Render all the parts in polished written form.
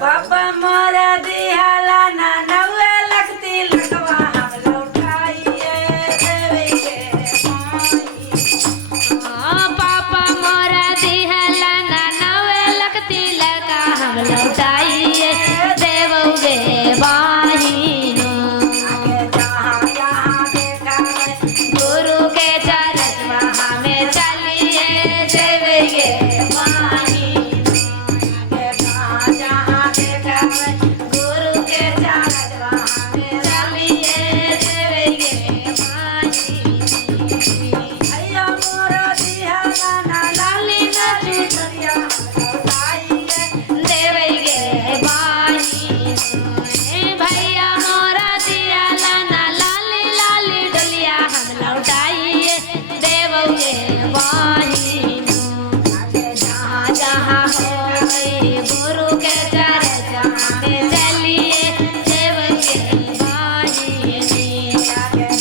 पापा मोरा दिहाला ना नवे लगती लखवा हम लौटाइए देवे के हाँ पापा मोरा दिहला ना नवे लगती लगा हम लौटाइए देवोगे बाहिनो आगे जहाँ जहाँ देखा गुरु के चरण में चलिए देवोगे बाहिनो आगे जहाँ जहाँ देखा गुरु के चरण में चलिए देवोगे बाहिनो भैया मोरा दिहाला ना लाली ना चुनरिया हम लौटाइए देवगे बाहिनो भैया मोरा दियाला ना लाली लाली डलिया हम लौटाइए देवगे बाहिनो आगे जहाँ जहाँ होए गुरु के चरण में चलिए देवगे बाहिनो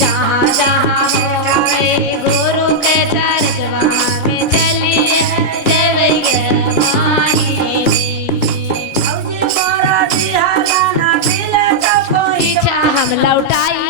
जहाँ जहाँ होए गुरु के चरण में चलिए देवगे बाहिनो भौजी मोरा दिहाला ना मिले तो कोई इच्छा हम लौटाई